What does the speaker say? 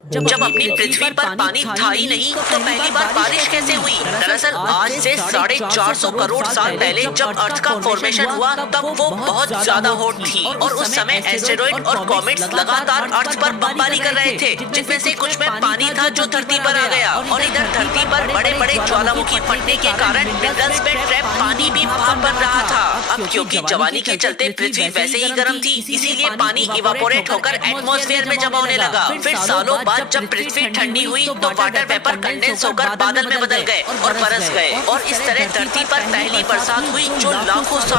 जब अपनी पृथ्वी पर पानी था ही नहीं तो पहली बार बारिश कैसे हुई? दरअसल आज से 450 करोड़ साल पहले जब अर्थ का फॉर्मेशन हुआ तब वो बहुत ज्यादा हॉट थी और उस समय एस्टेरॉइड और कॉमेट्स लगातार अर्थ पर बमबारी कर रहे थे, जिनमें से कुछ में पानी था जो धरती पर आ गया और इधर धरती पर बड़े बड़े ज्वालामुखी फटने के कारण मिनरल्स में ट्रैप पानी भी भाप बन रहा था। अब क्योंकि जवानी के चलते पृथ्वी वैसे ही गर्म थी, इसीलिए पानी इवापोरेट होकर एटमॉस्फेयर में जमा होने लगा। फिर सालों बाद जब पृथ्वी ठंडी हुई तो वाटर वेपर कंडेंस होकर बादल में बदल गए और बरस गए और इस तरह धरती पर पहली बरसात हुई जो लाखों सालों